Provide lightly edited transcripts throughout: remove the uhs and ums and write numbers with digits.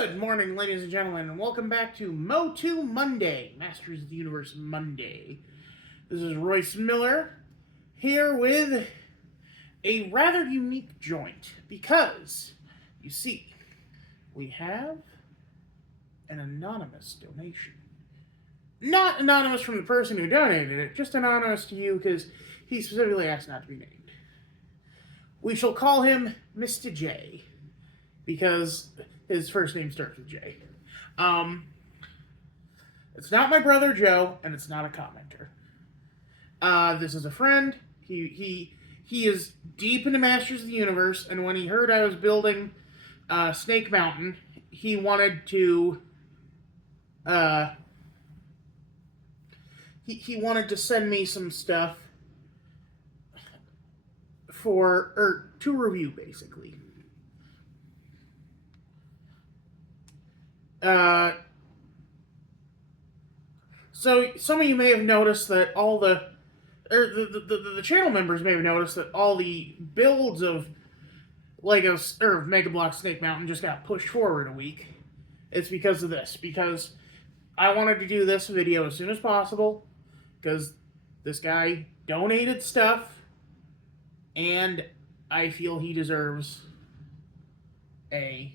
Good morning, ladies and gentlemen, and welcome back to Mo2 Monday, Masters of the Universe Monday. This is Royce Miller, here with a rather unique joint, because, you see, we have an anonymous donation. Not anonymous from the person who donated it, just anonymous to you, because he specifically asked not to be named. We shall call him Mr. J, because his first name starts with J. It's not my brother Joe, and it's not a commenter. This is a friend. He is deep into Masters of the Universe, and when he heard I was building Snake Mountain, he wanted to he wanted to send me some stuff to review, basically. So some of you may have noticed that all the channel members may have noticed that all the builds of Legos or Mega Bloks Snake Mountain just got pushed forward a week. It's because of this. Because I wanted to do this video as soon as possible, because this guy donated stuff, and I feel he deserves I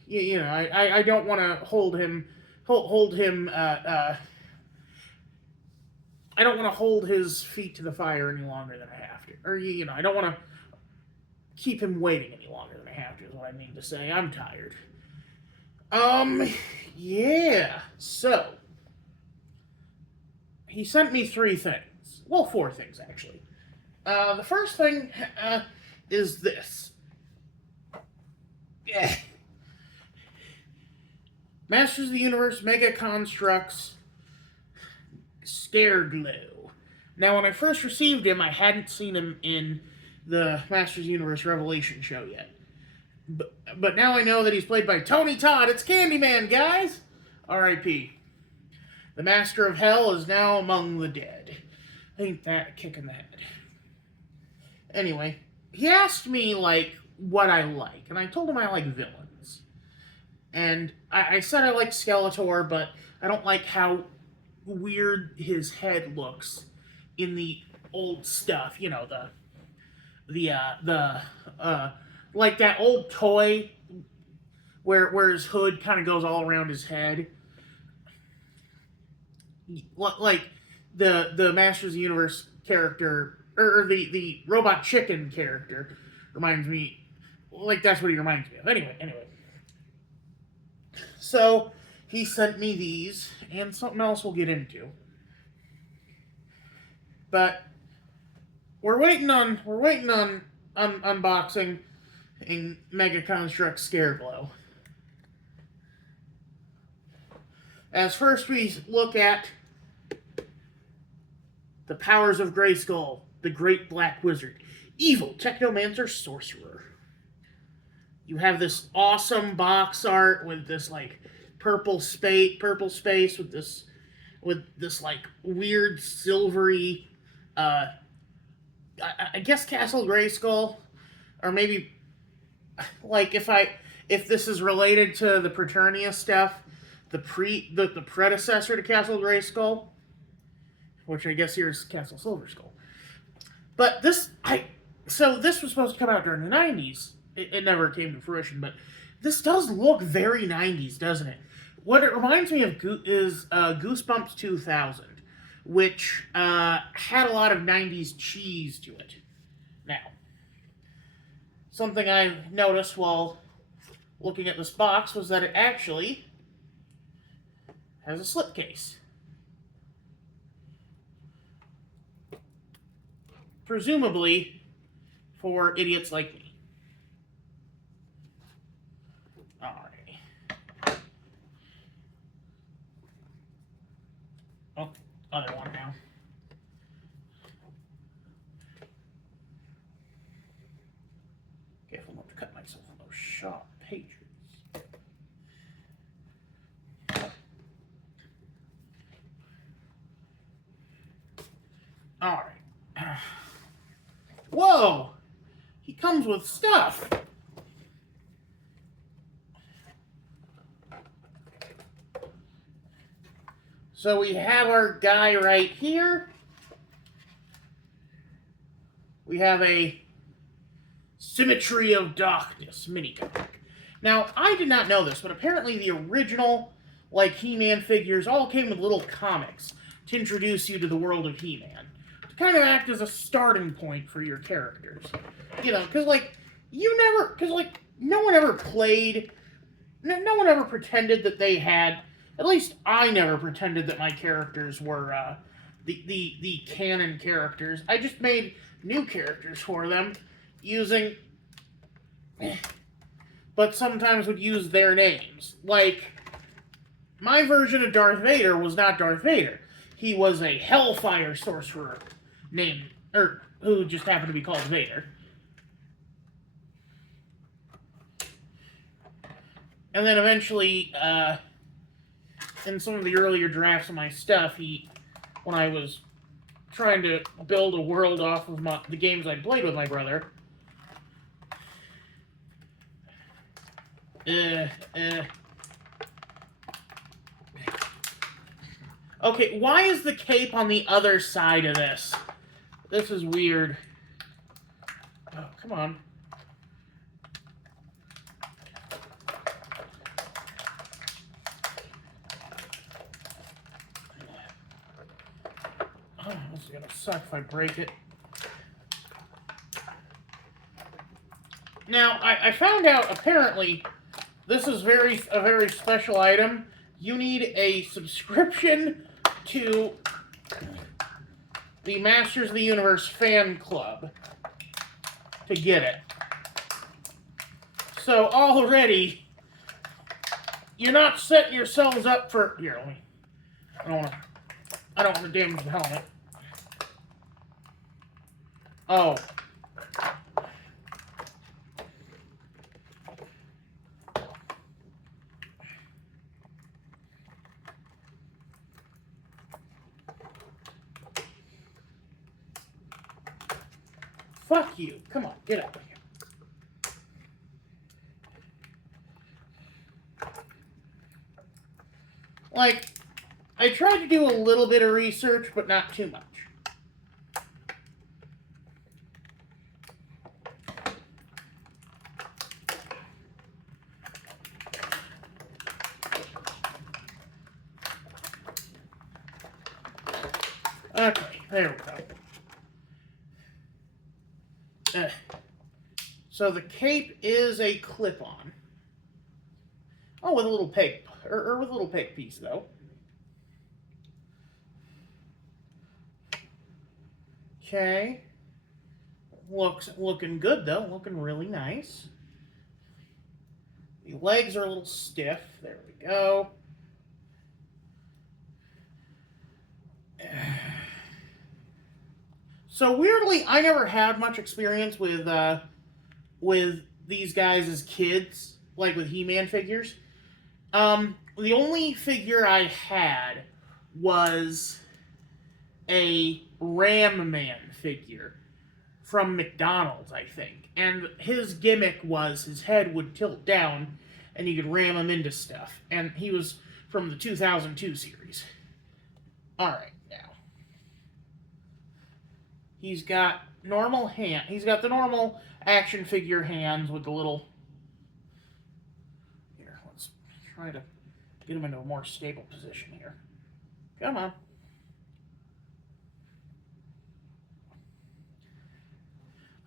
don't want to hold him. I don't want to hold his feet to the fire any longer than I have to. Or, I don't want to keep him waiting any longer than I have to, is what I mean to say. I'm tired. Yeah. So, he sent me 3 things. Well, 4 things, actually. The first thing, is this. Yeah. Masters of the Universe Mega Construx Scare Glow. Now, when I first received him, I hadn't seen him in the Masters of the Universe Revelation show yet. But now I know that he's played by Tony Todd. It's Candyman, guys! R.I.P. The Master of Hell is now among the dead. Ain't that a kick in the head? Anyway, he asked me, what I like. And I told him I like villains. And I said I like Skeletor, but I don't like how weird his head looks in the old stuff. Like that old toy where his hood kind of goes all around his head. Like the Masters of the Universe character, or the Robot Chicken character reminds me, that's what he reminds me of. Anyway. So, he sent me these, and something else we'll get into. But we're waiting on unboxing in Mega Construx Scare Glow. As first we look at the powers of Grayskull, the Great Black Wizard, evil Technomancer Sorcerer. You have this awesome box art with this purple space with this weird silvery I guess Castle Grayskull, or maybe if this is related to the Preternia stuff, the predecessor to Castle Grayskull, which I guess here is Castle Silverskull. But this was supposed to come out during the 90s. It never came to fruition, but this does look very 90s, doesn't it? What it reminds me of is Goosebumps 2000, which had a lot of 90s cheese to it. Now, something I noticed while looking at this box was that it actually has a slipcase. Presumably for idiots like me. Oh, other one now. Careful not to cut myself on those sharp pages. Alright. Whoa! He comes with stuff! So we have our guy right here. We have a Symmetry of Darkness mini-comic. Now, I did not know this, but apparently the original, like, He-Man figures all came with little comics to introduce you to the world of He-Man. To kind of act as a starting point for your characters. You know, because, like, no one ever played, no one ever pretended that they had, at least I never pretended that my characters were, the canon characters. I just made new characters for them using, but sometimes would use their names. Like, my version of Darth Vader was not Darth Vader. He was a Hellfire sorcerer named, who just happened to be called Vader. And then eventually, in some of the earlier drafts of my stuff, when I was trying to build a world off of the games I played with my brother, okay, why is the cape on the other side of this? This is weird. Oh, come on. Oh, this is gonna suck if I break it. Now, I found out, apparently, this is a very special item. You need a subscription to the Masters of the Universe fan club to get it. So already, you're not setting yourselves up for... Here, let me... I don't want to damage the helmet. Oh. Fuck you. Come on, get out of here. Like, I tried to do a little bit of research, but not too much. Okay, there we go. So the cape is a clip-on. Oh, with a little peg, or with a little peg piece, though. Okay. Looking good, though. Looking really nice. The legs are a little stiff. There we go. So weirdly, I never had much experience with these guys as kids, like with He-Man figures. The only figure I had was a Ram Man figure from McDonald's, I think. And his gimmick was his head would tilt down and you could ram him into stuff. And he was from the 2002 series. Alright, now. He's got normal hand. He's got the normal action figure hands with the little... Here, let's try to get him into a more stable position here. Come on.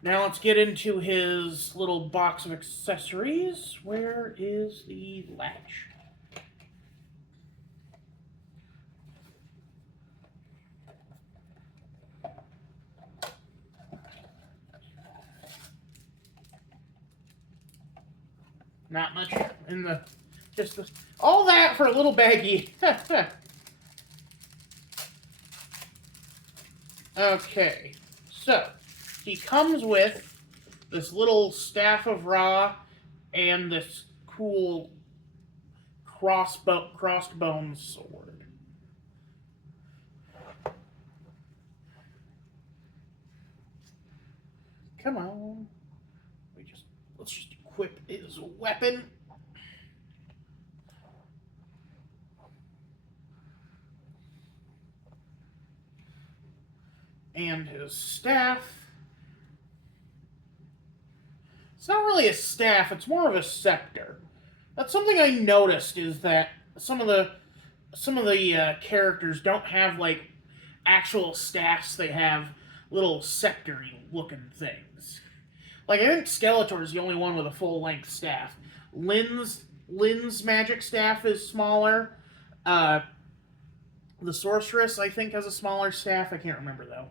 Now let's get into his little box of accessories. Where is the latch? Not much in the... Just the... All that for a little baggie. Okay. So, he comes with this little Staff of Ra and this cool crossbone sword. Come on. Let's just equip his weapon. And his staff. It's not really a staff, it's more of a scepter. That's something I noticed, is that some of the characters don't have like actual staffs. They have little scepter-y looking things. Like, I think Skeletor's the only one with a full-length staff. Lynn's magic staff is smaller. The Sorceress, I think, has a smaller staff. I can't remember, though.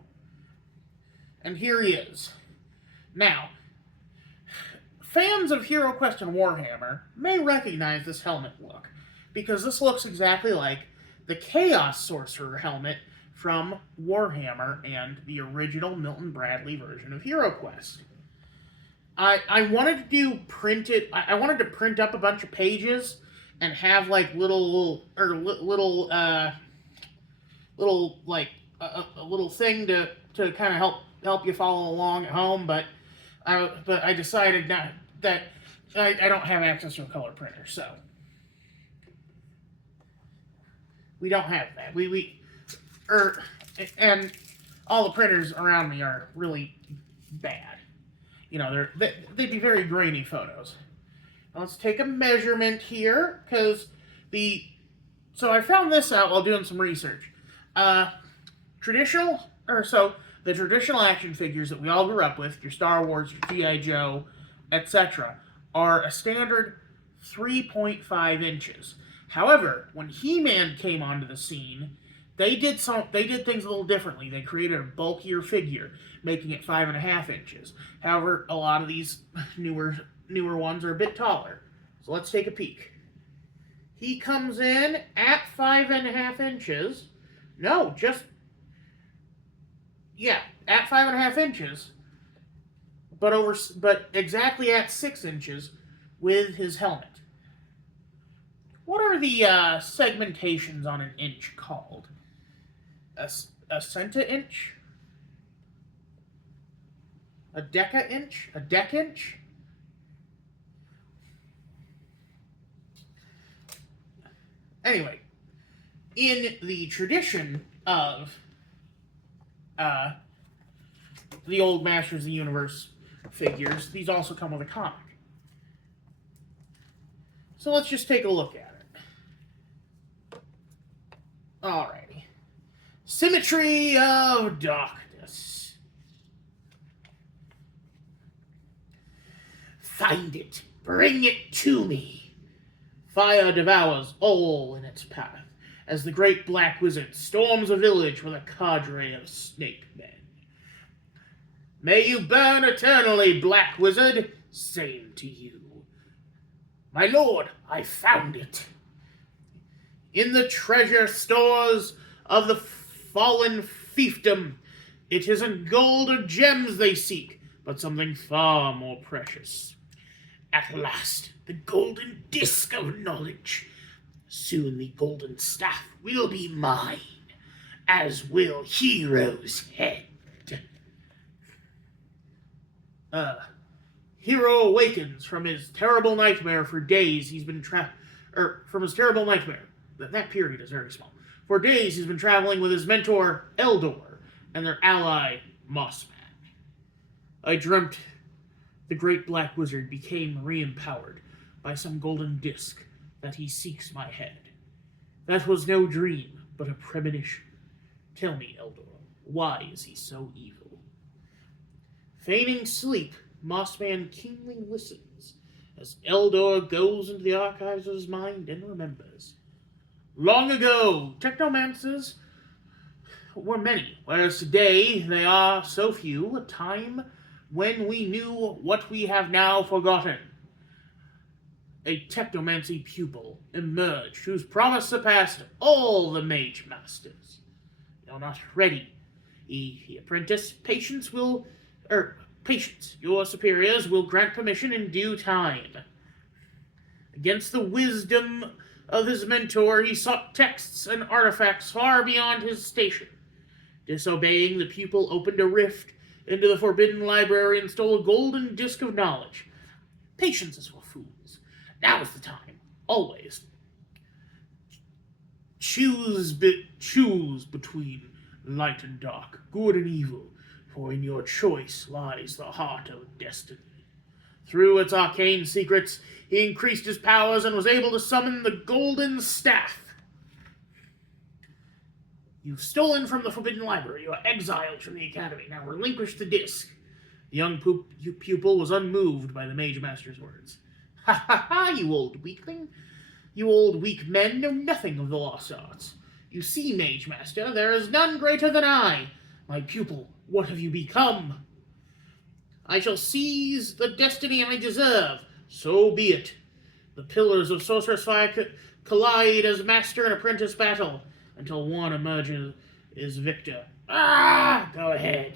And here he is. Now, fans of Hero Quest and Warhammer may recognize this helmet look, because this looks exactly like the Chaos Sorcerer helmet from Warhammer and the original Milton Bradley version of Hero Quest. I wanted to print up a bunch of pages and have like a little thing to kind of help you follow along at home, but I decided not that I don't have access to a color printer, so we don't have that. And all the printers around me are really bad. You know, they'd be very grainy photos. Now let's take a measurement here, because so I found this out while doing some research. The traditional action figures that we all grew up with, your Star Wars, your G.I. Joe, etc., are a standard 3.5 inches. However, when He-Man came onto the scene, they did things a little differently. They created a bulkier figure, making it 5.5 inches. However, a lot of these newer ones are a bit taller. So let's take a peek. He comes in at 5.5 inches. No, at 5.5 inches, but exactly at 6 inches with his helmet. What are the segmentations on an inch called? A centi-inch? A deca-inch? A dec-inch? Anyway, in the tradition of the old Masters of the Universe figures, these also come with a comic. So let's just take a look at it. Alrighty. Symmetry of Darkness. Find it. Bring it to me. Fire devours all in its path, as the great black wizard storms a village with a cadre of snake men. May you burn eternally, black wizard. Same to you. My lord, I found it. In the treasure stores of the fallen fiefdom, it isn't gold or gems they seek, but something far more precious. At last, the golden disc of knowledge. Soon the golden staff will be mine, as will Hero's head. Hero awakens from his terrible nightmare. For days he's been from his terrible nightmare. That period is very small. For days he's been traveling with his mentor, Eldor, and their ally, Mossman. I dreamt the great black wizard became re-empowered by some golden disc, that he seeks my head. That was no dream, but a premonition. Tell me, Eldor, why is he so evil? Feigning sleep, Mossman keenly listens as Eldor goes into the archives of his mind and remembers. Long ago, technomancers were many, whereas today they are so few, a time when we knew what we have now forgotten. A technomancy pupil emerged whose promise surpassed all the mage masters. You're not ready. He apprentice, patience, your superiors will grant permission in due time. Against the wisdom of his mentor, he sought texts and artifacts far beyond his station. Disobeying, the pupil opened a rift into the forbidden library and stole a golden disc of knowledge. Patience is for fools. Now is the time. Always. Choose between light and dark, good and evil, for in your choice lies the heart of destiny. Through its arcane secrets, he increased his powers and was able to summon the Golden Staff. You've stolen from the Forbidden Library. You are exiled from the Academy. Now relinquish the disc. The young pupil was unmoved by the Mage Master's words. Ha ha ha, you old weakling. You old weak men know nothing of the lost arts. You see, Mage Master, there is none greater than I. My pupil, what have you become? I shall seize the destiny I deserve. So be it. The pillars of Sorcerous Fire collide as master and apprentice battle, until one emerges as victor. Go ahead.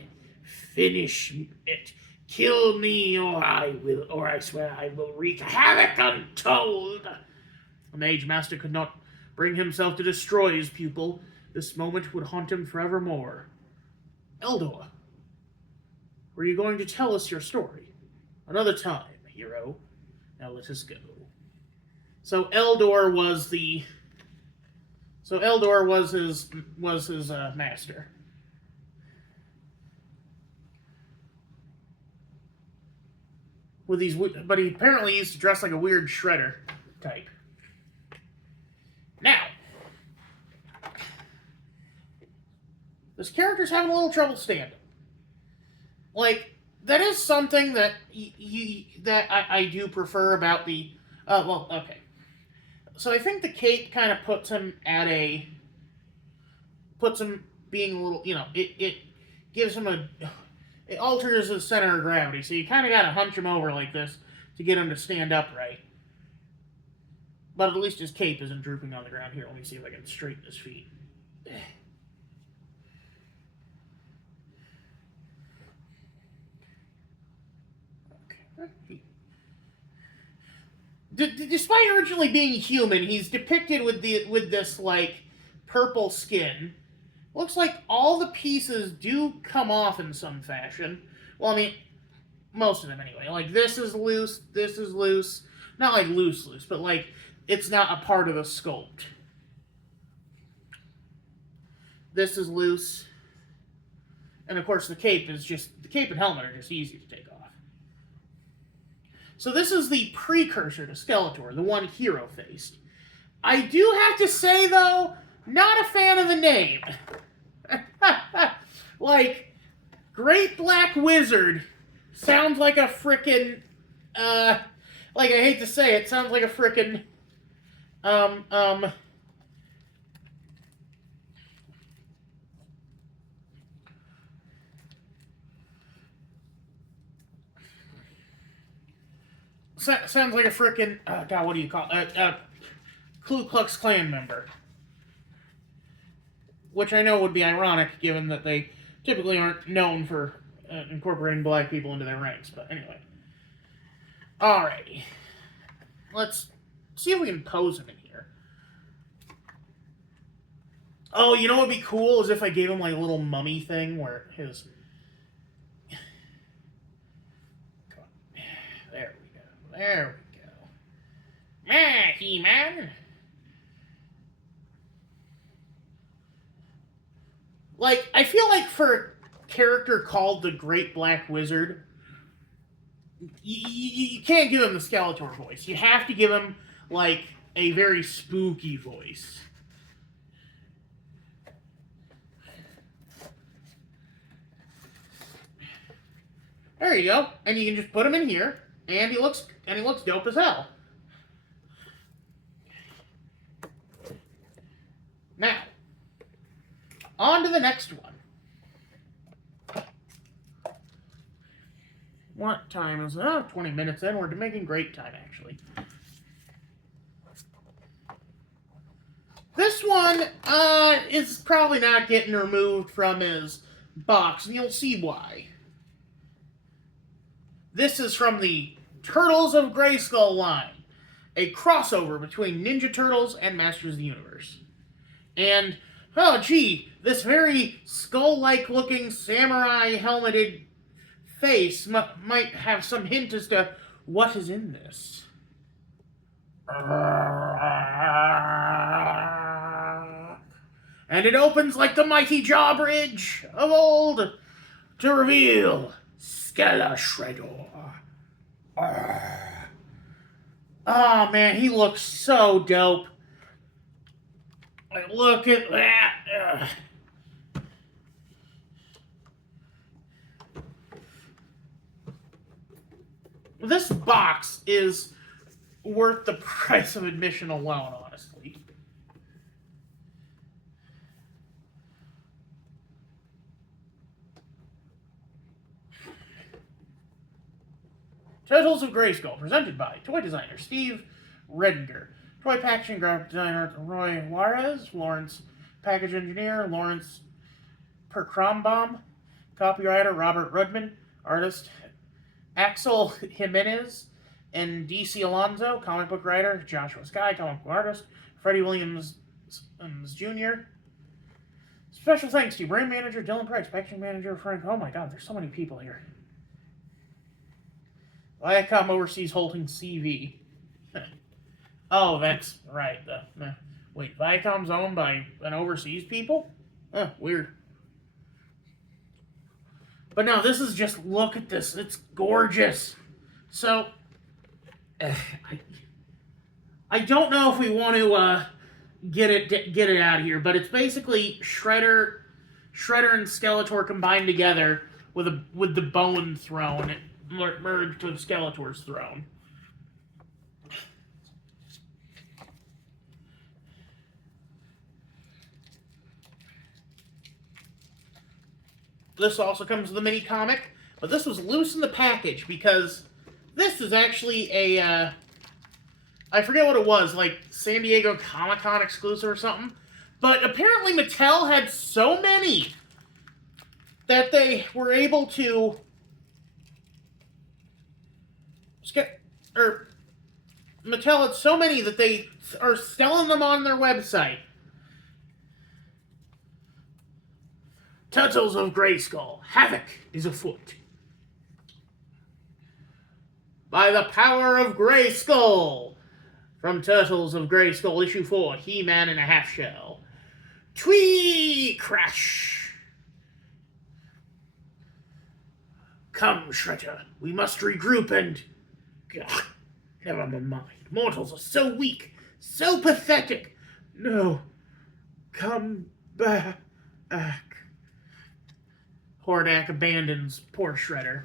Finish it. Kill me, or I swear I will wreak havoc untold. The Mage Master could not bring himself to destroy his pupil. This moment would haunt him forevermore. Eldor, were you going to tell us your story? Another time, hero. Now let us go. So Eldor was his master. But he apparently used to dress like a weird shredder type. Now, this character's having a little trouble standing. Like, that is something that I do prefer about the. Okay. So I think the cape kind of puts him being a little, it gives him it alters his center of gravity, so you kind of got to hunch him over like this to get him to stand upright. But at least his cape isn't drooping on the ground. Here, let me see if I can straighten his feet. Okay. Despite originally being human, he's depicted with this like purple skin. Looks like all the pieces do come off in some fashion. Well, I mean, most of them anyway. Like this is loose, this is loose. Not like loose, but like it's not a part of the sculpt. This is loose. And of course the cape and helmet are just easy to take off. So this is the precursor to Skeletor, the one hero faced. I do have to say though, not a fan of the name. Like, Great Black Wizard sounds like a frickin', like I hate to say it, sounds like a frickin', sounds like a frickin', God, what do you call it? Ku Klux Klan member. Which I know would be ironic, given that they typically aren't known for incorporating black people into their ranks. But anyway. Alrighty. Let's see if we can pose him in here. Oh, you know what would be cool is if I gave him like a little mummy thing where his... There we go. There we go. He-Man! Like, I feel like for a character called the Great Black Wizard, you can't give him the Skeletor voice. You have to give him, like, a very spooky voice. There you go. And you can just put him in here, and he looks dope as hell. Now, on to the next one. What time is it? 20 minutes in. We're making great time, actually. This one is probably not getting removed from his box, and you'll see why. This is from the Turtles of Grayskull line, a crossover between Ninja Turtles and Masters of the Universe. And, oh gee, this very skull-like looking samurai helmeted face might have some hint as to what is in this. And And it opens like the mighty drawbridge of old to reveal Skella Shreddor. Oh man, he looks so dope. Like, look at that. This box is worth the price of admission alone, honestly. Turtles of Grayskull, presented by toy designer Steve Redinger, toy packaging graphic designer Roy Juarez, Lawrence package engineer Lawrence Percrombaum, copywriter Robert Rudman, artist Axel Jimenez, and DC Alonso, comic book writer Joshua Skye, comic book artist Freddie Williams Jr. Special thanks to brand manager Dylan Price, packaging manager Frank. Oh my god, there's so many people here. Viacom Overseas Holding CV. Oh, that's right. Wait, Viacom's owned by an overseas people? Weird. But no, this is just, look at this. It's gorgeous. So, I don't know if we want to get it out of here, but it's basically Shredder and Skeletor combined together with the Bone Throne. Merged with Skeletor's throne. This also comes with a mini comic, but this was loose in the package because this is actually a, I forget what it was, like San Diego Comic-Con exclusive or something, but apparently Mattel had so many that they were able to Mattel had so many that they are selling them on their website. Turtles of Grayskull. Havoc is afoot. By the power of Grayskull. From Turtles of Grayskull, issue 4, He-Man in a Half Shell. Twee Crash. Come, Shredder, we must regroup and... Gah, never mind. Mortals are so weak, so pathetic. No, come back. Hordak abandons poor Shredder.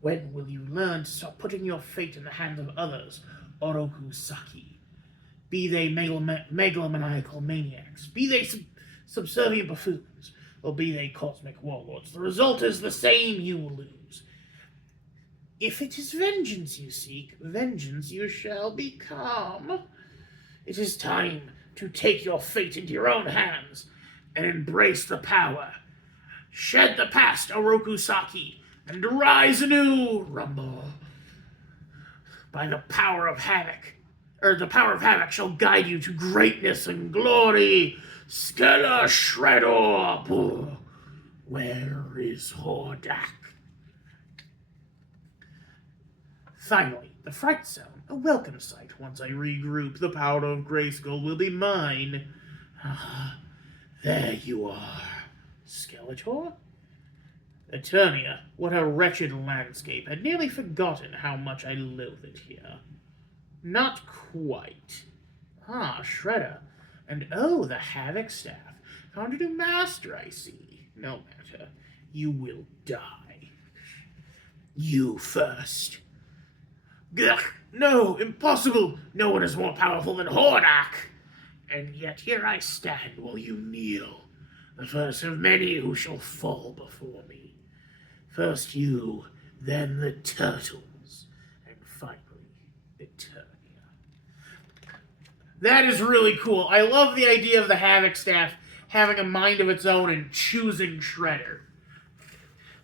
When will you learn to stop putting your fate in the hands of others, Oroku Saki? Be they megalomaniacal maniacs, be they subservient buffoons, or be they cosmic warlords, the result is the same: you will lose. If it is vengeance you seek, vengeance you shall become. It is time to take your fate into your own hands and embrace the power. Shed the past, Oroku Saki, and rise anew, Rumble. By the power of Havoc, the power of Havoc shall guide you to greatness and glory. Skella Shredder. Where is Hordak? Finally, the Fright Zone. A welcome sight. Once I regroup, the power of Grayskull will be mine. Ah, there you are, Skeletor. Eternia, what a wretched landscape. I'd nearly forgotten how much I loathe it here. Not quite. Ah, Shredder. And oh, the Havoc Staff. Found a new master, I see. No matter. You will die. You first. Gah! No, impossible! No one is more powerful than Hordak! And yet here I stand while you kneel, the first of many who shall fall before me. First you, then the Turtles, and finally, Eternia. That is really cool. I love the idea of the Havoc Staff having a mind of its own and choosing Shredder.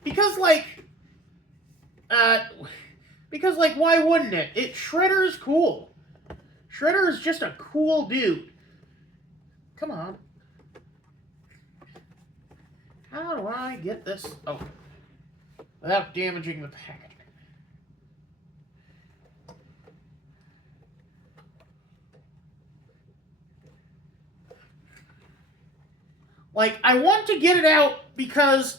Because, why wouldn't it? Shredder is cool. Shredder is just a cool dude. Come on. How do I get this open without damaging the packaging? Like, I want to get it out because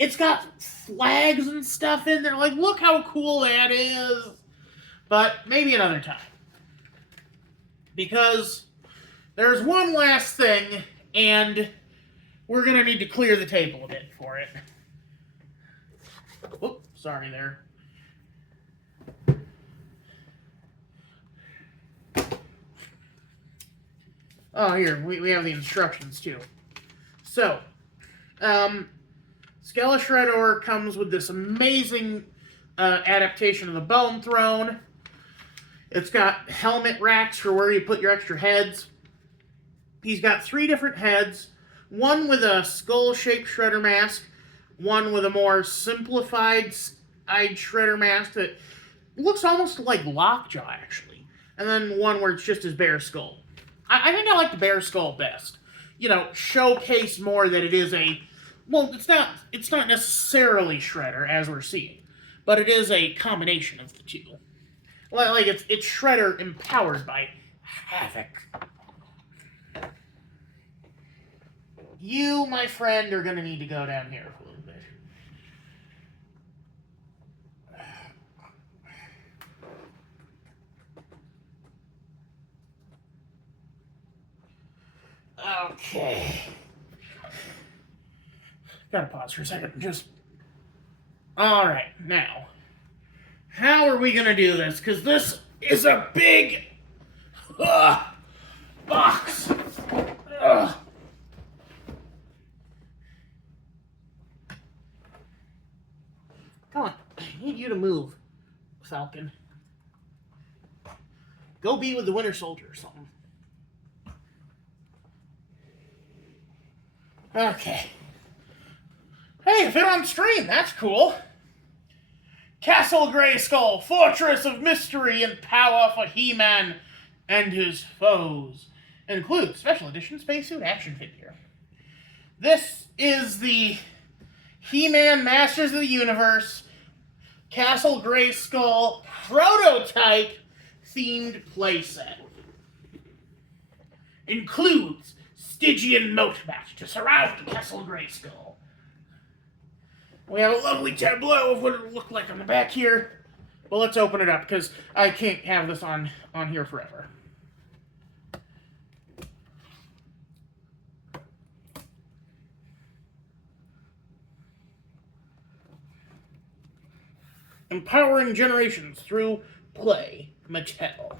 it's got flags and stuff in there. Like, look how cool that is. But maybe another time. Because there's one last thing, and we're going to need to clear the table a bit for it. Whoop, sorry there. Oh, here, we have the instructions, too. So, Skella Shreddor comes with this amazing adaptation of the Bone Throne. It's got helmet racks for where you put your extra heads. He's got 3 different heads. One with a skull-shaped shredder mask. One with a more simplified-eyed shredder mask that looks almost like Lockjaw, actually. And then one where it's just his bare skull. I think I like the bare skull best. You know, showcase more that it is a... Well, it's not necessarily Shredder, as we're seeing. But it is a combination of the two. Like, it's Shredder empowered by Havoc. You, my friend, are going to need to go down here for a little bit. Okay. Gotta pause for a second. Alright, now. How are we gonna do this? Because this is a big box. Come on. I need you to move, Falcon. Go be with the Winter Soldier or something. Okay. Hey, if it on stream, that's cool. Castle Grayskull, Fortress of Mystery and Power for He-Man and his foes. Includes special edition spacesuit action figure. This is the He-Man Masters of the Universe Castle Grayskull prototype themed playset. Includes Stygian moat mat to surround Castle Grayskull. We have a lovely tableau of what it'll look like on the back here. Well, let's open it up, because I can't have this on here forever. Empowering generations through play. Mattel.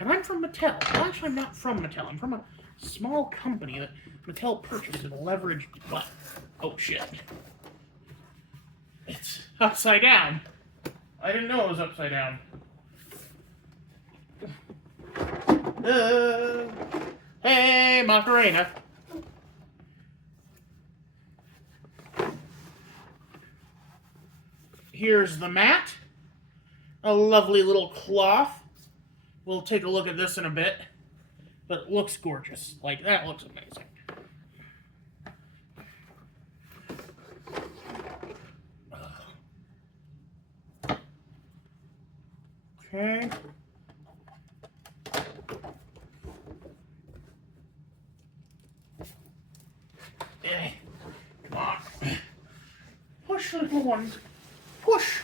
And I'm from Mattel. Well, actually, I'm not from Mattel. I'm from a small company that Mattel purchased and leveraged. But, oh shit. It's upside down. I didn't know it was upside down. Hey, Macarena. Here's the mat. A lovely little cloth. We'll take a look at this in a bit. But it looks gorgeous. Like, that looks amazing. Okay. Hey, come on. Push, little one. Push.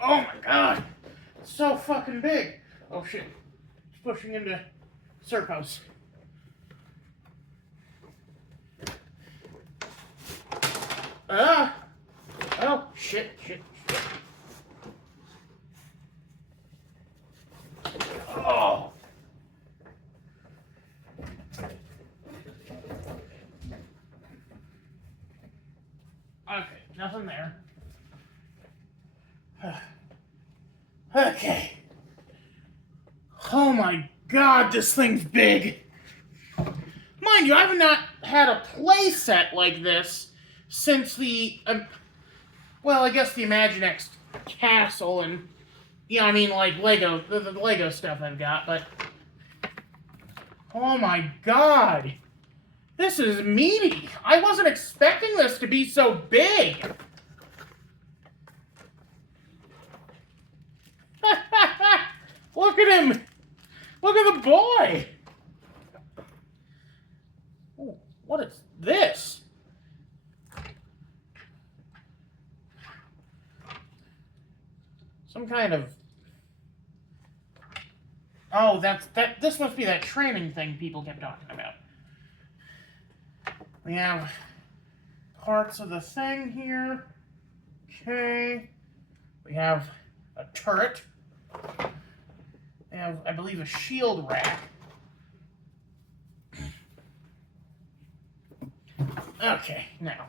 Oh my god. It's so fucking big. Oh shit. It's pushing into Serpos. Oh, shit. Oh. Okay, nothing there. Okay. Oh my god, this thing's big. Mind you, I've not had a play set like this since the, well, I guess the Imaginext castle and, yeah, I mean, like, Lego, the Lego stuff I've got, but, oh my god, this is meaty. I wasn't expecting this to be so big. Look at him! Look at the boy! Ooh, what is this? Some kind of... Oh, this must be that training thing people kept talking about. We have parts of the thing here. Okay. We have a turret. We have, I believe, a shield rack. Okay, now.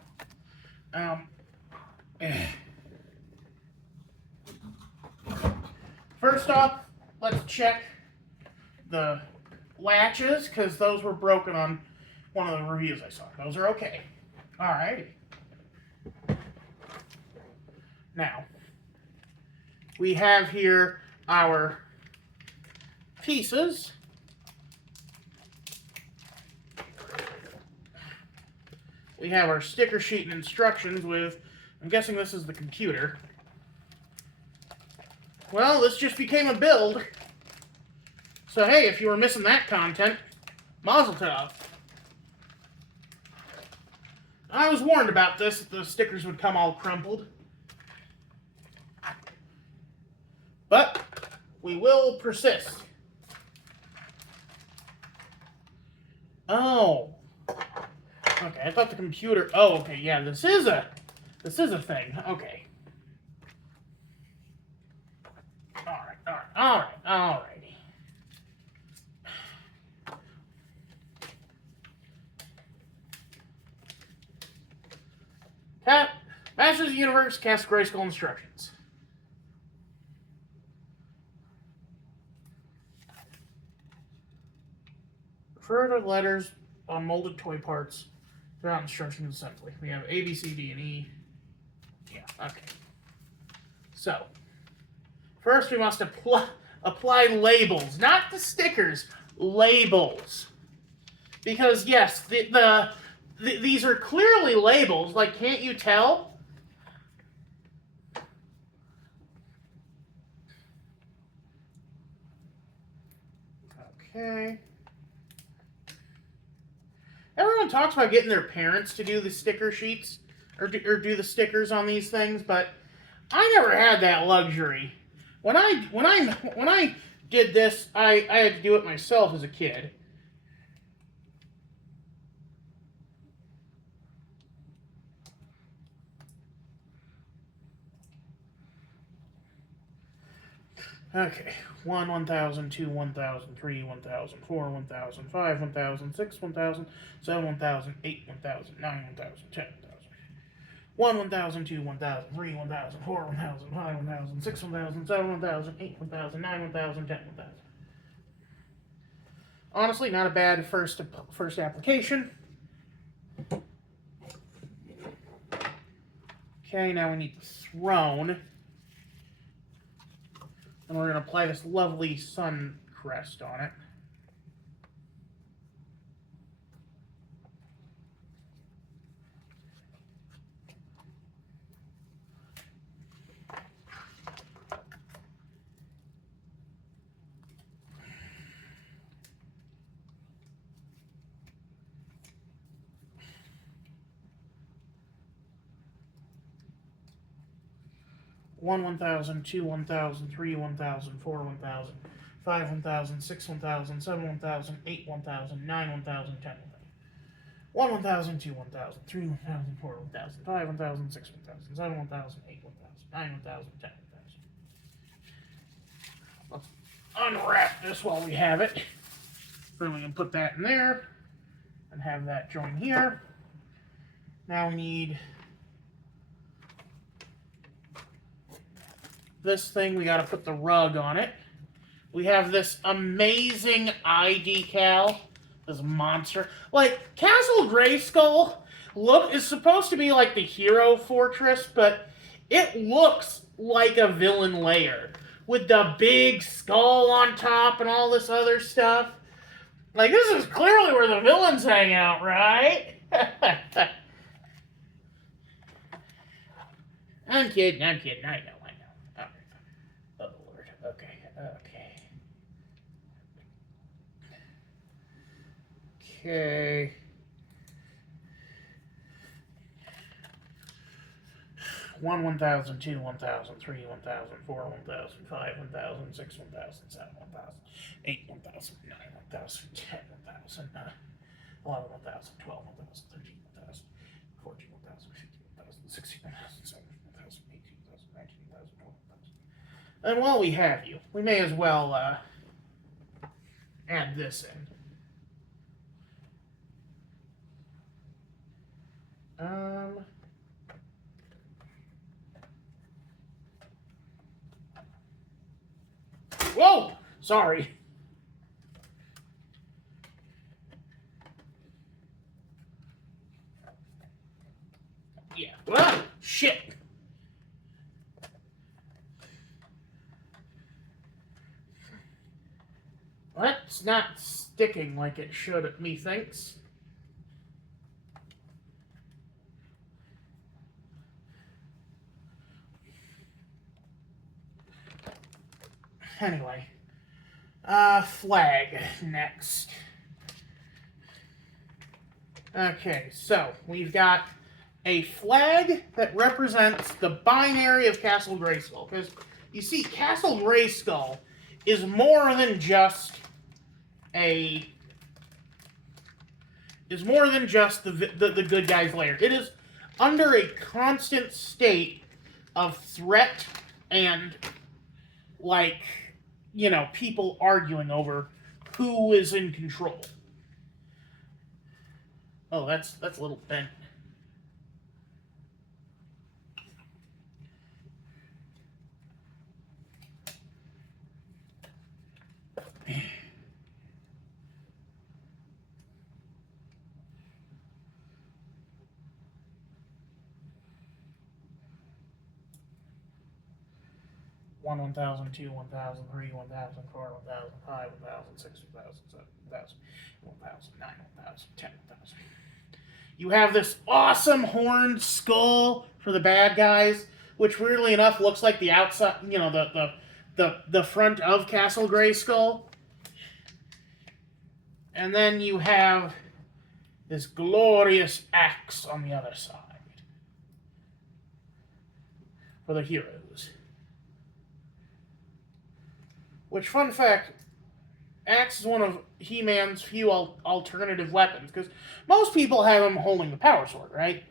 First off, let's check the latches, because those were broken on one of the reviews I saw. Those are okay. Alrighty. Now, we have here our pieces. We have our sticker sheet and instructions with, I'm guessing this is the computer. Well, this just became a build. So hey, if you were missing that content, mazel tov. I was warned about this, that the stickers would come all crumpled. But we will persist. Oh. Okay, I thought the computer... Oh, okay, yeah, this is a thing. Okay. Alrighty. Masters of the Universe, cast Grayskull instructions. Refer to letters on molded toy parts throughout instruction assembly. We have A, B, C, D, and E. Yeah, okay. So, first we must apply labels. Not the stickers, labels. Because, yes, these are clearly labels. Like, can't you tell? Okay. Everyone talks about getting their parents to do the sticker sheets or do the stickers on these things, but I never had that luxury. When I did this, I had to do it myself as a kid. Okay, 1, 1,000, 2, 1,000, 3, 1,000, 4, 1,000, 5, 1,000, 6, 1,000, 7, 1,000, 8, 1,000, 9, 1,000, 10, 1,000. 1, 1,000, 2, 1,000, 3, 1,000, 4, 1,000, 5, 1,000, 6, 1,000, 7, 1,000, 8, 1,000, 9, 1,000, 10, 1,000. Honestly, not a bad first application. Okay, now we need the throne. And we're going to apply this lovely sun crest on it. One 1,000, 2 1,000, 3 1,000, 4 1,000, 5 1,000, 6 1,000, 7 1,000, 8 1,000, 9 1,000, 10 1,000. 1 1,000, 2 1,000, 3 1,000, 4 1,000, 5 1,000, 6 1,000, 7 1,000, 8 1,000, 9 1,000, 10 1,000. Let's unwrap this while we have it. Then we can put that in there and have that join here. Now we need this thing. We got to put the rug on it. We have this amazing eye decal. This monster. Like, Castle Grayskull is supposed to be like the hero fortress, but it looks like a villain lair. With the big skull on top and all this other stuff. Like, this is clearly where the villains hang out, right? I'm kidding, I know. Oh Lord, okay. Okay. 1, 1,000, 2, 1,000, 3, 1,000, 4, 1,000, 5, 1,000, 6, 1,000, 7, 1,000, 8, 1,000, 9, 1,000, 10, 1,000, 11, 1,000, 12, 1,000, 13, 1,000, 14, 1,000, 15, 1,000, 16, 1,000, 17, 1,000, 18, 1,000, 19, 1,000, 20,000. And while we have you, we may as well add this in. Whoa! Sorry. Yeah. Ah, shit. That's not sticking like it should, methinks. Anyway. Flag next. Okay, so we've got a flag that represents the binary of Castle Grayskull. Because, you see, Castle Grayskull is more than just the good guy's lair. It is under a constant state of threat and, like, you know, people arguing over who is in control. Oh, that's a little bent. One, 1,000, 2, 1,000, 3, 1,000, 4, 1,000, 5, 1,000, 6, 1,000, 7, 1,000, 1,000, 9, 1,000, 10, 1,000. You have this awesome horned skull for the bad guys, which weirdly enough looks like the outside, you know, the front of Castle Grayskull. And then you have this glorious axe on the other side for the heroes. Which, fun fact, axe is one of He-Man's few alternative weapons, because most people have him holding the power sword, right?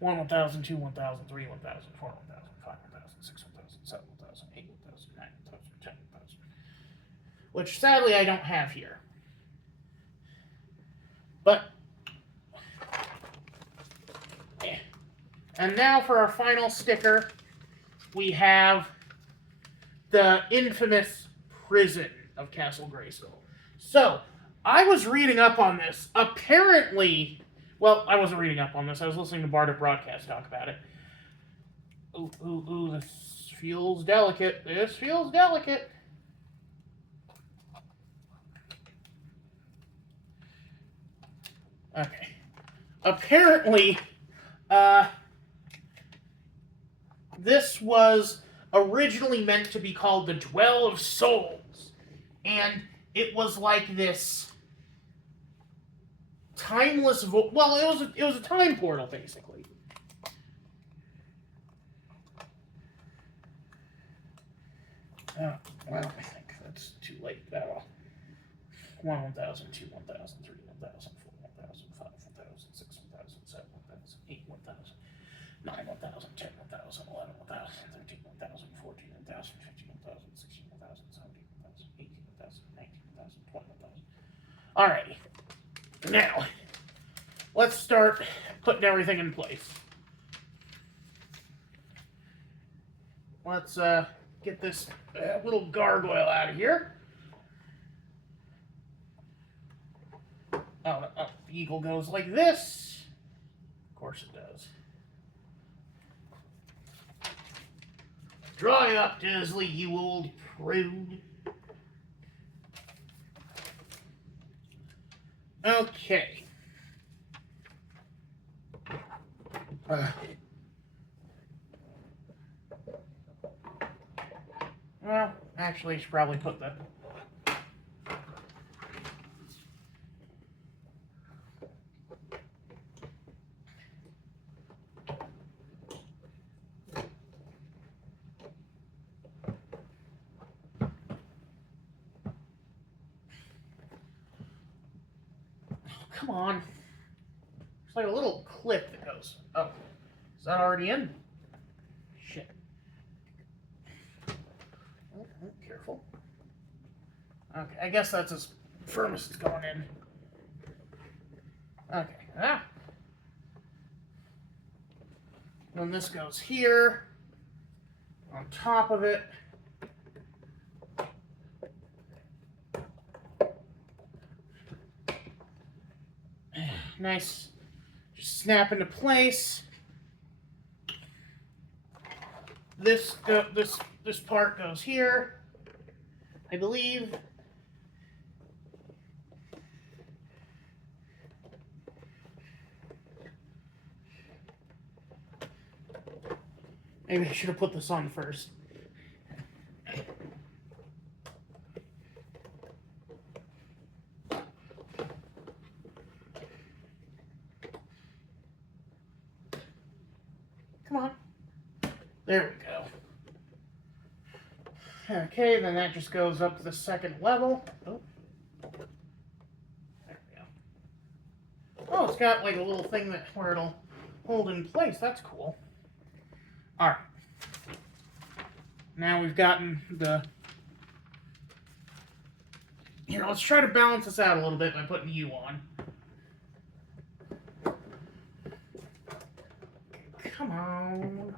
1, 1,000, 2, 1,000, 3, 1,000, 4, 1,000, 5, 1,000, 6, 1,000, 7, 1,000, 8, 1,000, 9, 1,000, 10, 1,000. Which, sadly, I don't have here. But, yeah. And now for our final sticker, we have the infamous prison of Castle Grayskull. So, I was reading up on this. Apparently, well, I wasn't reading up on this. I was listening to Barda Broadcast talk about it. Ooh, this feels delicate. This feels delicate. Okay. Apparently, this was originally meant to be called the Dwell of Souls. And it was like this timeless... well, it was a time portal, basically. Oh, well, I think that's too late. That'll... 1, 1,000, 2, 1,000, 3, 1,000, 4, 1,000, 5, 1,000, 6, 1,000, 7, 1,000, 8, 1,000, 9, 1,000, 10, 1,000, 11, 1,000, 13, 1,000, 14, 1,000, 15, 1,000, 16, 1,000, 17, 1,000, 18, 1,000, 19, 1,000, 20, 1,000. Alrighty. Now, let's start putting everything in place. Let's get this little gargoyle out of here. Oh, the eagle goes like this. Of course it does. Dry up, Disney, you old prude. Okay. Well, actually, I should probably put the... come on. It's like a little clip that goes. Oh, is that already in? Shit. Oh, careful. Okay, I guess that's as firm as it's going in. Okay, Then this goes here, on top of it. Nice, just snap into place. This part goes here, I believe. Maybe I should have put this on first. Come on. There we go. Okay, then that just goes up to the second level. Oh. There we go. Oh, it's got like a little thing where it'll hold in place. That's cool. Alright. Now we've gotten the... Here, let's try to balance this out a little bit by putting you on. Come on.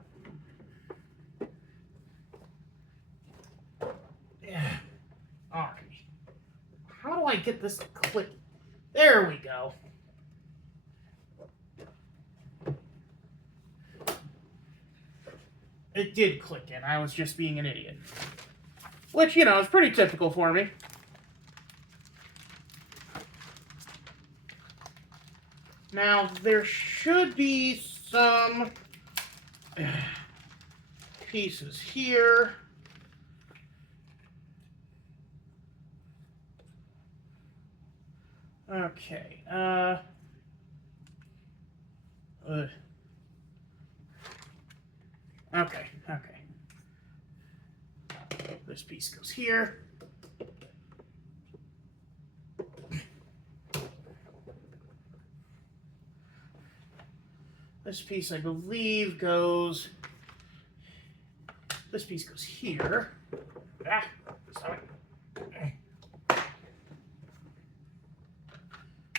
Yeah. Okay. How do I get this to click? There we go. It did click in. I was just being an idiot. Which, you know, is pretty typical for me. Now, there should be some pieces here. Okay. Okay. This piece goes here. This piece, I believe, goes... This piece goes here. Sorry.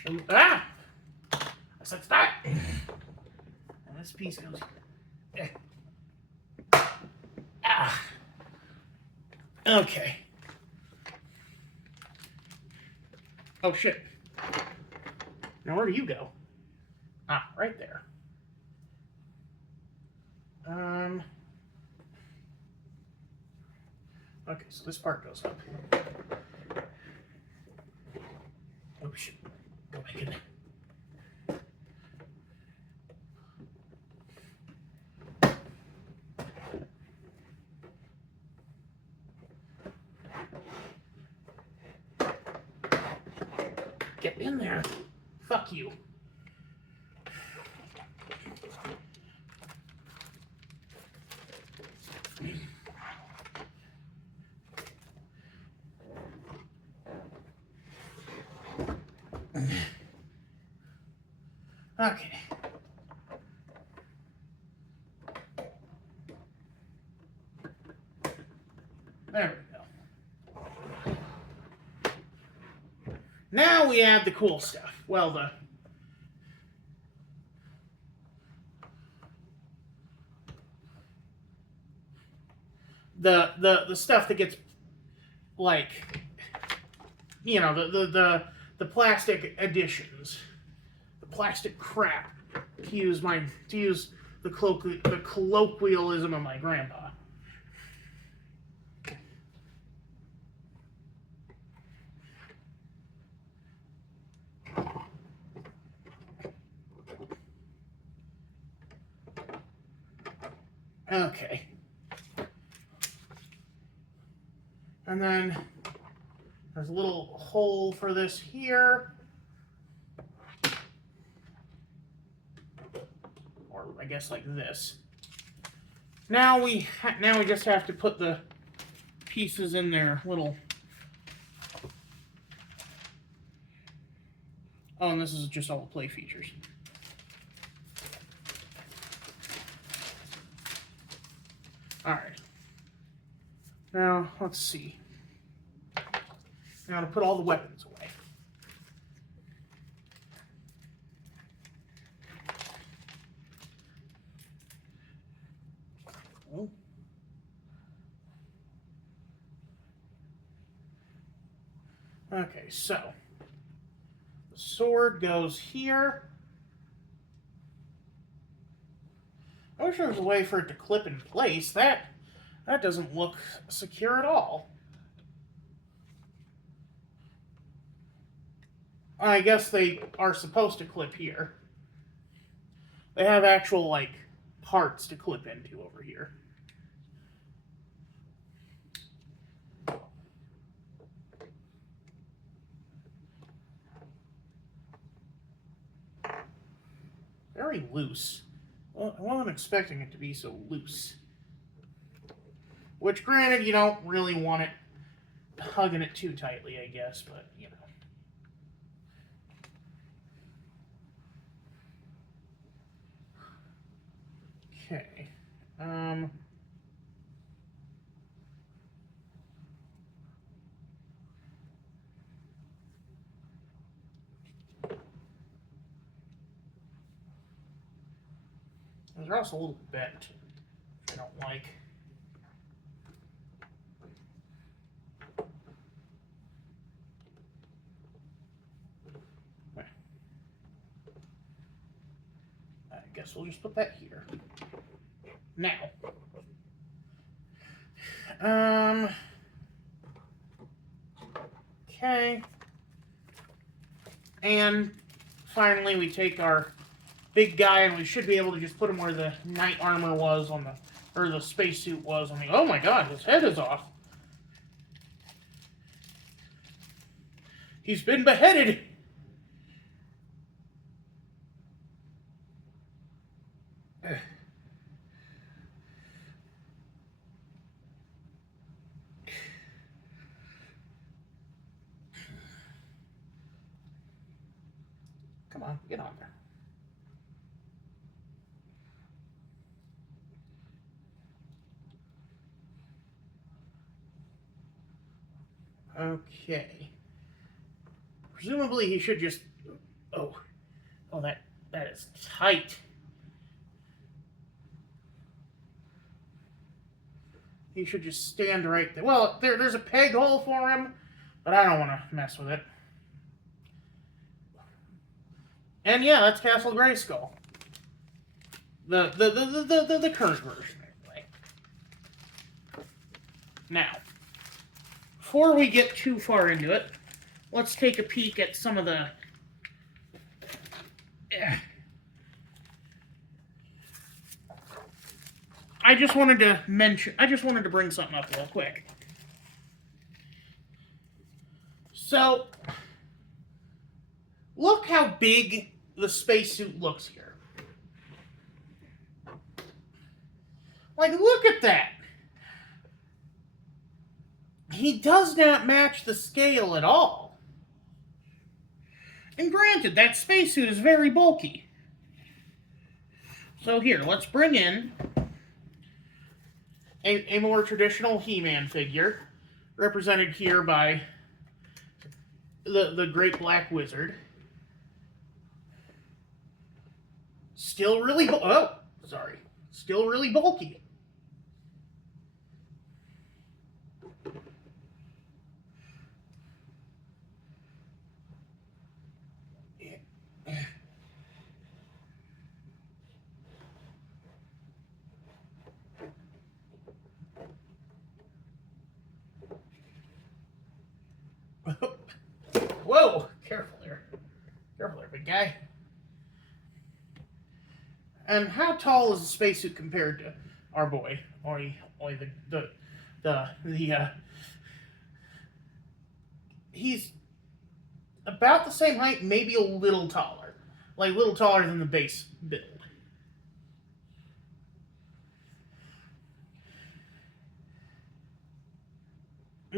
I said stop! And this piece goes here. Okay. Oh, shit. Now, where do you go? Right there. Okay, so this part goes up. Oh, shit. Go back in. Get in there. Fuck you. Okay. There we go. Now we add the cool stuff. Well, the stuff that gets, like, you know, the plastic additions, the plastic crap, to use the colloquialism of my grandpa. Okay. And then there's a little hole for this here. Or I guess like this. Now we just have to put the pieces in their little Oh, and this is just all the play features. Alright. Now, let's see. Now to put all the weapons away. Oh. Okay, so the sword goes here. I wish there was a way for it to clip in place. That doesn't look secure at all. I guess they are supposed to clip here. They have actual, like, parts to clip into over here. Very loose. Well, I wasn't expecting it to be so loose. Which, granted, you don't really want it hugging it too tightly, I guess, but, you know. Okay. They're also a little bent, which I don't like. I guess we'll just put that here. Now. Okay. And finally we take our big guy and we should be able to just put him where the knight armor was on the, or the spacesuit was on the, oh my god, his head is off. He's been beheaded! Come on, get on there. Okay. Presumably he should just... Oh, that is tight. He should just stand right there. Well, there's a peg hole for him, but I don't want to mess with it. And yeah, that's Castle Grayskull. The current version, anyway. Now, before we get too far into it, let's take a peek at some of the... I just wanted to bring something up real quick. So, look how big the spacesuit looks here. Like, look at that. He does not match the scale at all. And granted, that spacesuit is very bulky. So here, let's bring in a more traditional He-Man figure, represented here by the Great Black Wizard. Still really still really bulky. Whoa! Careful there. Careful there, big guy. And how tall is the spacesuit compared to our boy? He's about the same height, maybe a little taller. Like, a little taller than the base build.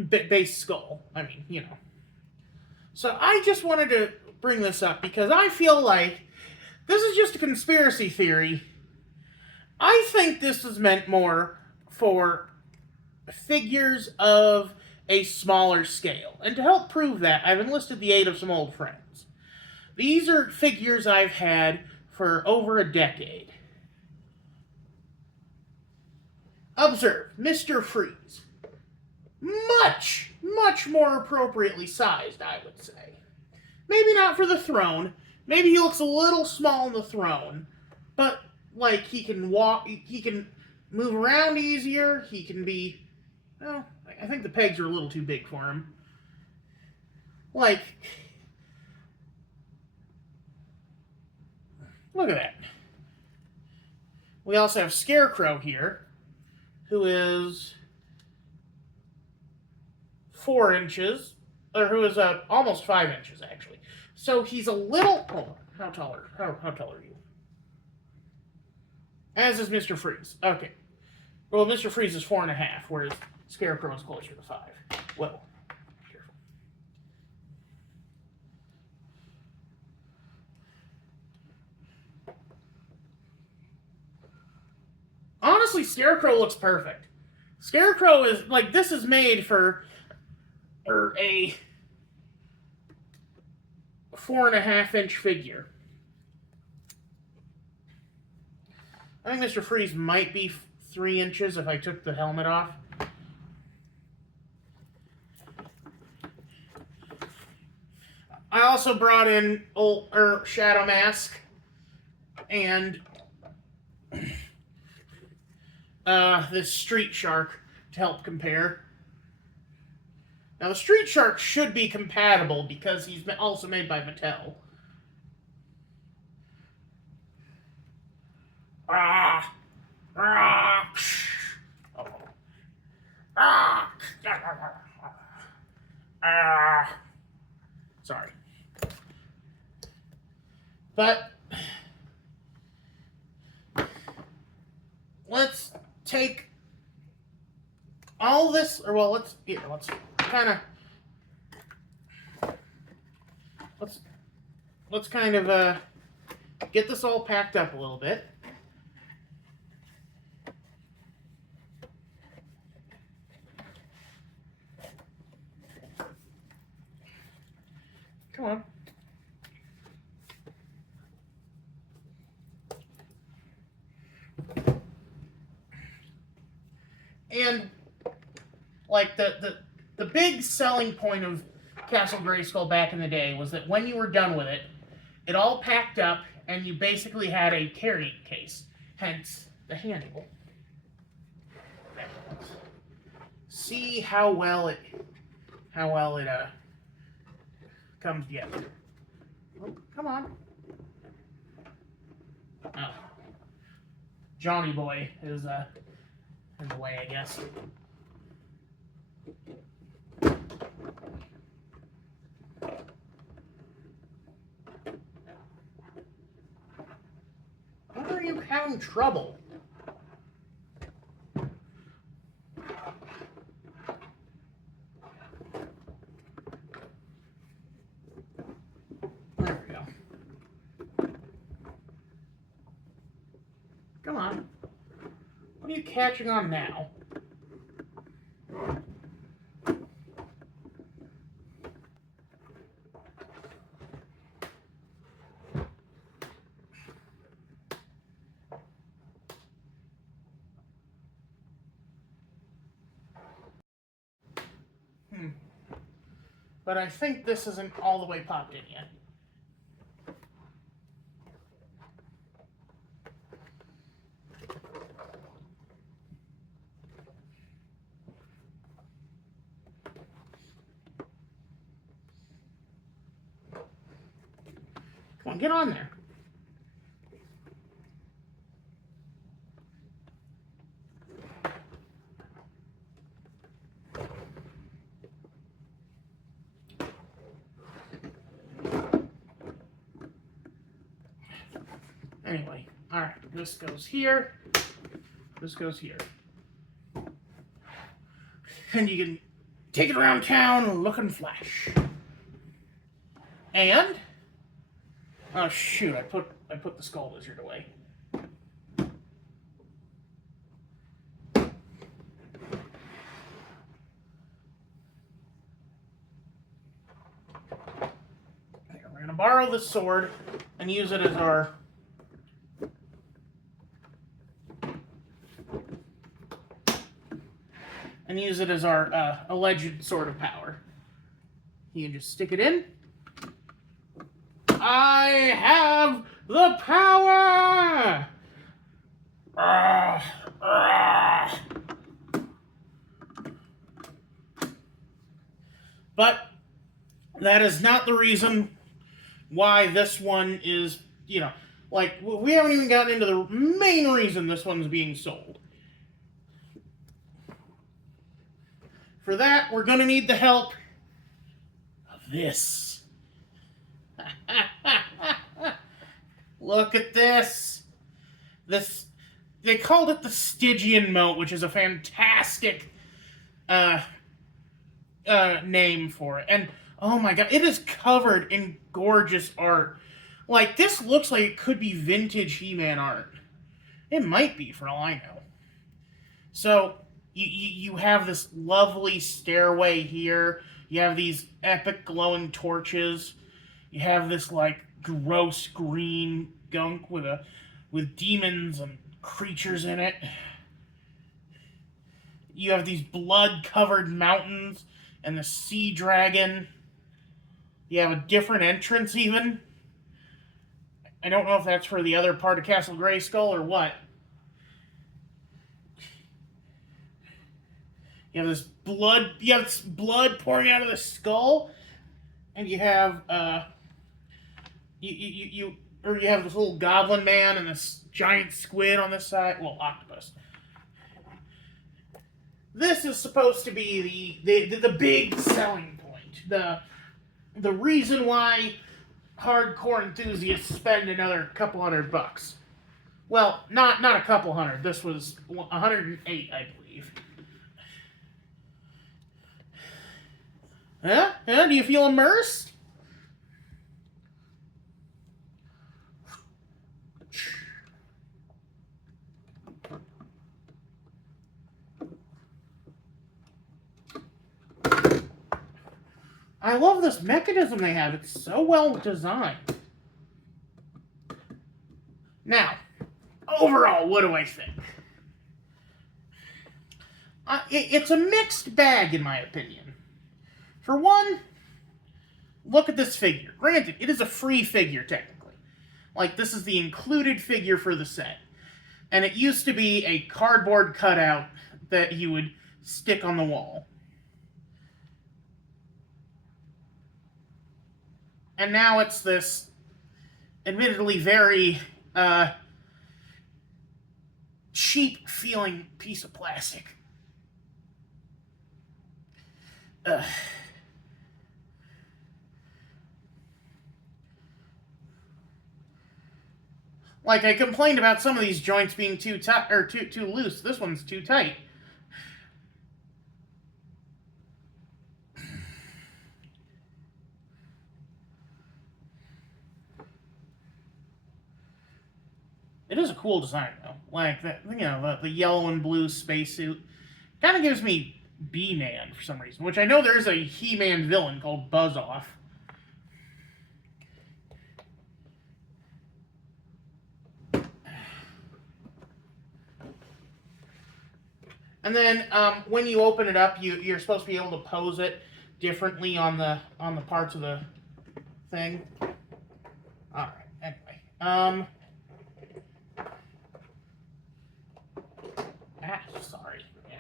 Base skull. I mean, you know. So I just wanted to bring this up because I feel like this is just a conspiracy theory. I think this is meant more for figures of a smaller scale. And to help prove that, I've enlisted the aid of some old friends. These are figures I've had for over a decade. Observe, Mr. Freeze. Much, much more appropriately sized, I would say. Maybe not for the throne. Maybe he looks a little small on the throne. But, like, he can walk, he can move around easier. He can be, well, I think the pegs are a little too big for him. Like, look at that. We also have Scarecrow here, who is 4 inches, or who is almost 5 inches, actually. So he's a little... Hold on. How tall are you? As is Mr. Freeze. Okay. Well, Mr. Freeze is 4.5, whereas Scarecrow is closer to 5. Well, careful. Honestly, Scarecrow looks perfect. Scarecrow is, like, this is made for a 4.5-inch figure. I think Mr. Freeze might be 3 inches if I took the helmet off. I also brought in Shadow Mask and this Street Shark to help compare. Now, the Street Shark should be compatible because he's also made by Mattel. Sorry. But let's take all this, or well, let's kind of get this all packed up a little bit. Come on. And like the big selling point of Castle Grayskull back in the day was that when you were done with it, it all packed up and you basically had a carrying case, hence the handle. See how well it comes together. Oh, come on. Oh. Johnny Boy is in the way, I guess. Why are you having trouble? There we go. Come on. What are you catching on now? But I think this isn't all the way popped in yet. Come on, get on there. Anyway, alright, this goes here, this goes here. And you can take it around town looking flash. And Oh shoot! I put the skull lizard away. We're gonna borrow the sword and use it as our alleged sword of power. You can just stick it in. I have the power! But that is not the reason why this one is, like, we haven't even gotten into the main reason this one's being sold. For that, we're going to need the help of this. Look at this. They called it the Stygian Moat, which is a fantastic name for it. And oh my god, it is covered in gorgeous art. Like, this looks like it could be vintage He-Man art. It might be, for all I know. So, you have this lovely stairway here. You have these epic glowing torches. You have this, like, gross green gunk with demons and creatures in it. You have these blood-covered mountains and the sea dragon. You have a different entrance, even. I don't know if that's for the other part of Castle Grayskull or what. You have this blood pouring out of the skull, and you have you have this little goblin man and this giant squid on this side. Well, octopus. This is supposed to be the big selling point. The reason why hardcore enthusiasts spend another couple $100. Well, not a couple hundred. This was 108, I believe. Huh? Do you feel immersed? I love this mechanism they have. It's so well designed. Now, overall, what do I think? It's a mixed bag, in my opinion. For one, look at this figure. Granted, it is a free figure, technically. Like, this is the included figure for the set. And it used to be a cardboard cutout that you would stick on the wall. And now it's this, admittedly, very cheap-feeling piece of plastic. Like, I complained about some of these joints being too tight or too loose. This one's too tight. It is a cool design, though. Like, the yellow and blue spacesuit. Kind of gives me B-Man for some reason, which I know there is a He-Man villain called Buzz-Off. And then when you open it up, you're supposed to be able to pose it differently on the parts of the thing. All right. Anyway, sorry. Yeah.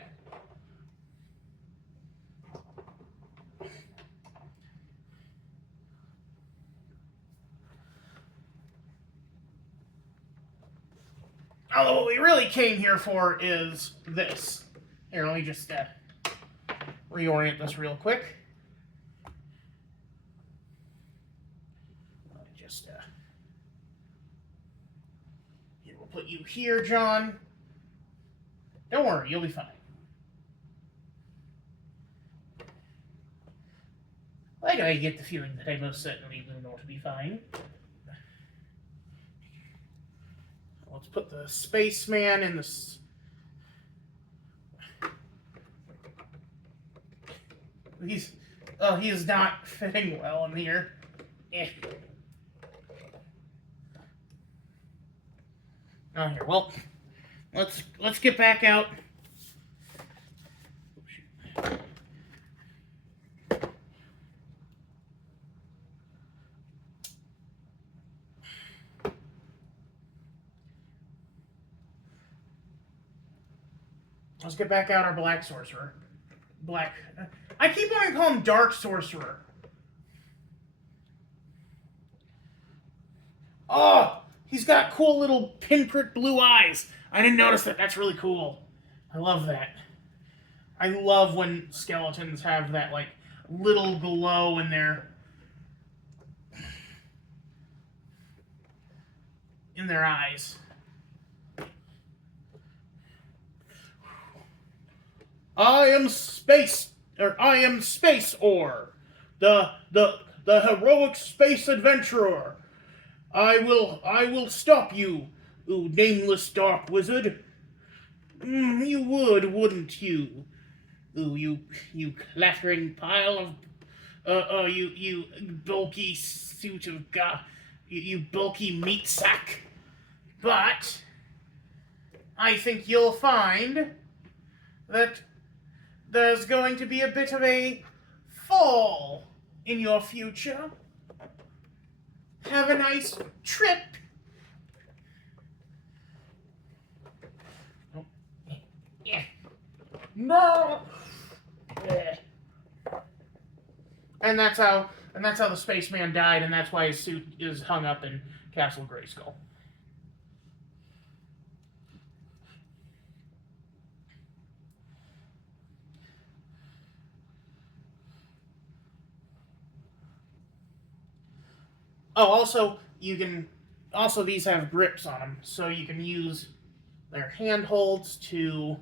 Although what we really came here for is this. Here, let me just reorient this real quick. Let me just here, we'll put you here, John. Don't worry, you'll be fine. I get the feeling that I most certainly will not be fine. Let's put the spaceman in the... He is not fitting well in here. Eh. Oh, here. Well, let's get back out. Let's get back out our Black Sorcerer. I keep wanting to call him Dark Sorcerer. Oh, he's got cool little pinprick blue eyes. I didn't notice that. That's really cool. I love that. I love when skeletons have that, like, little glow in their eyes. I am Space Ore, the heroic space adventurer. I will stop you, ooh, nameless dark wizard. You would, wouldn't you? Ooh, you clattering pile of you bulky suit of you bulky meat sack. But I think you'll find that there's going to be a bit of a fall in your future. Have a nice trip. Oh. Yeah. No. Yeah. And that's how the spaceman died, and that's why his suit is hung up in Castle Grayskull. Oh, also these have grips on them, so you can use their handholds to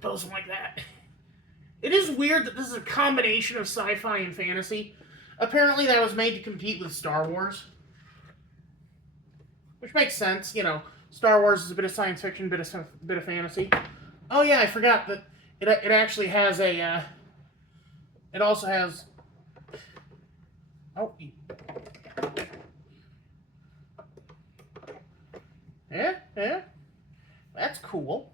pose them like that. It is weird that this is a combination of sci-fi and fantasy. Apparently that was made to compete with Star Wars. Which makes sense, you know. Star Wars is a bit of science fiction, bit of fantasy. Oh yeah, I forgot that it actually has a it also has yeah. That's cool.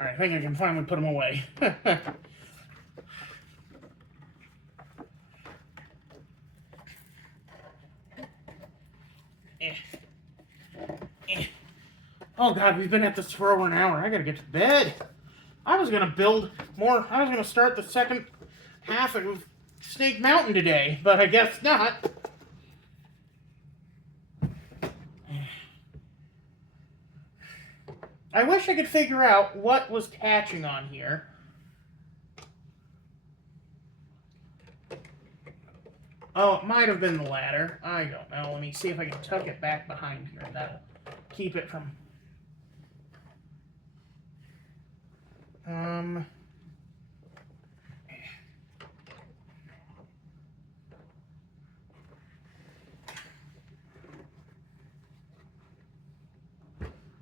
Alright, I think I can finally put them away. Oh god, we've been at this for over an hour. I gotta get to bed. I was gonna build more. I was gonna start the second half of Snake Mountain today, but I guess not. I wish I could figure out what was catching on here. Oh, it might have been the ladder. I don't know. Let me see if I can tuck it back behind here. That'll keep it from...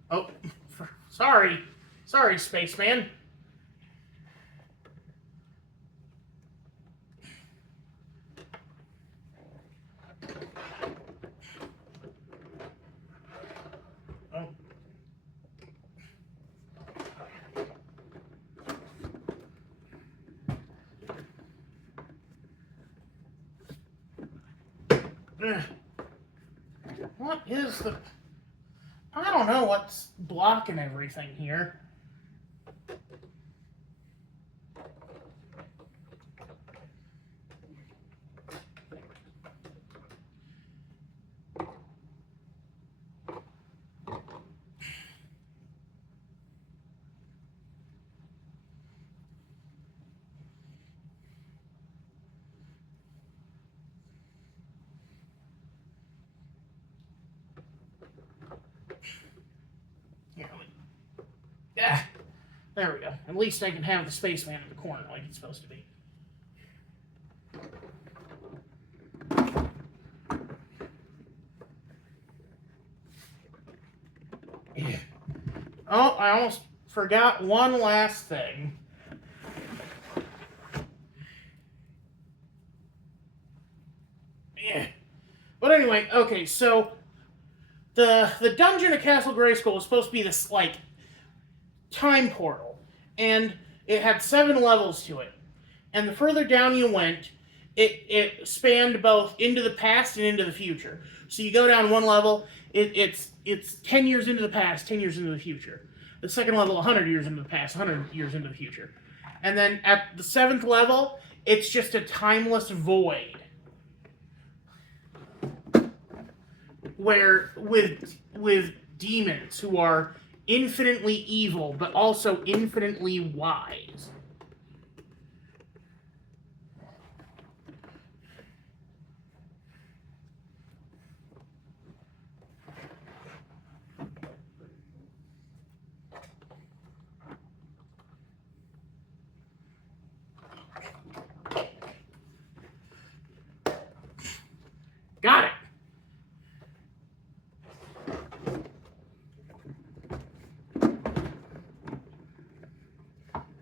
Oh, sorry. Sorry, spaceman. Oh. What is the... I don't know what's blocking everything here. There we go. At least I can have the spaceman in the corner like it's supposed to be. Yeah. Oh, I almost forgot one last thing. Yeah. But anyway, okay, so the dungeon at Castle Grayskull was supposed to be this, like, time portal. And it had 7 levels to it. And the further down you went, it spanned both into the past and into the future. So you go down one level, it's 10 years into the past, 10 years into the future. The second level, 100 years into the past, 100 years into the future. And then at the 7th level, it's just a timeless void. Where, with demons who are infinitely evil, but also infinitely wise. Got it!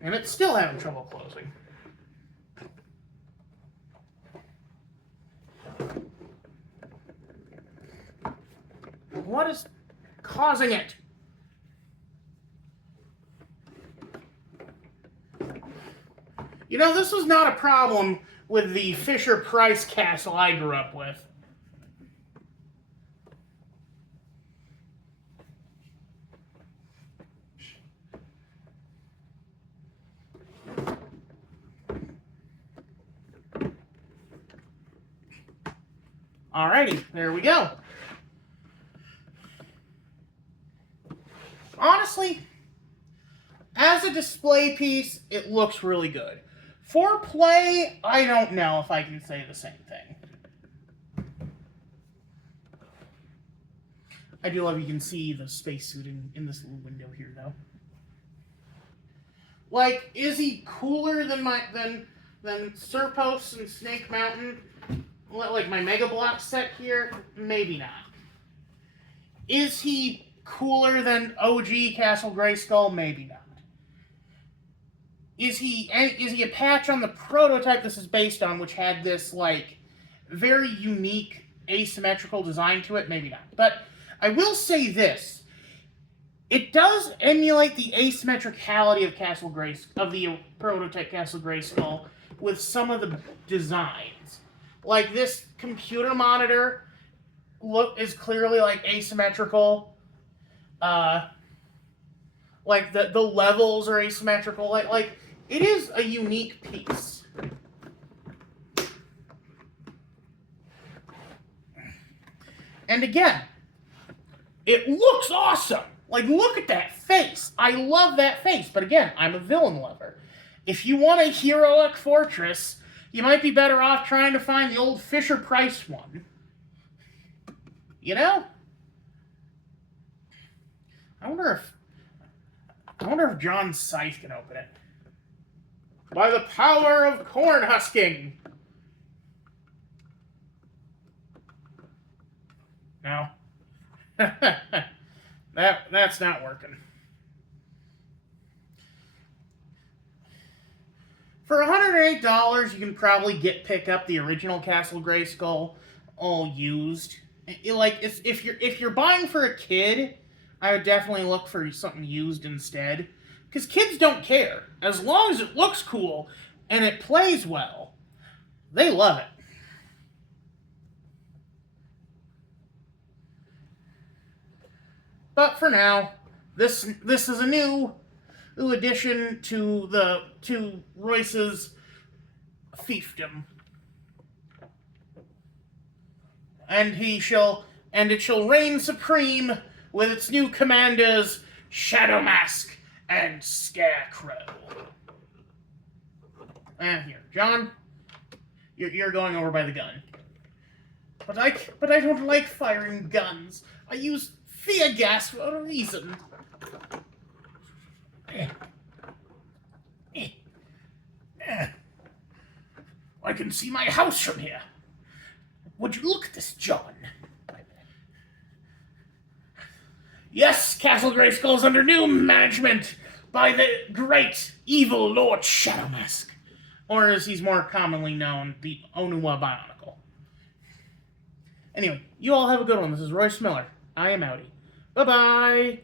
And it's still having trouble closing. What is causing it? You know, this was not a problem with the Fisher-Price castle I grew up with. Alrighty, there we go. Honestly, as a display piece, it looks really good. For play, I don't know if I can say the same thing. I do love you can see the spacesuit in this little window here, though. Like, is he cooler than Serpos and Snake Mountain? Like my Mega Block set here? Maybe not. Is he cooler than OG Castle Grayskull? Maybe not. Is he a patch on the prototype this is based on, which had this, like, very unique asymmetrical design to it? Maybe not. But I will say this. It does emulate the asymmetricality of the prototype Castle Grayskull with some of the designs. Like, this computer monitor is clearly, like, asymmetrical. Like, the levels are asymmetrical. Like, it is a unique piece. And again, it looks awesome. Like, look at that face. I love that face. But again, I'm a villain lover. If you want a heroic fortress, you might be better off trying to find the old Fisher-Price one. You know? I wonder if John's scythe can open it. By the power of corn husking. No. That's not working. For $108, you can probably pick up the original Castle Grayskull, all used. If you're buying for a kid, I would definitely look for something used instead. Because kids don't care. As long as it looks cool and it plays well, they love it. But for now, this is a new addition to Royce's fiefdom. And it shall reign supreme with its new commanders, Shadow Mask and Scarecrow. And here, John, you're going over by the gun. But I don't like firing guns. I use fear gas for a reason. can see my house from here. Would you look at this, John? Yes, Castle Grayskull is under new management by the great evil Lord Shadowmask. Or as he's more commonly known, the Onua Bionicle. Anyway, you all have a good one. This is Royce Miller. I am outie. Bye-bye.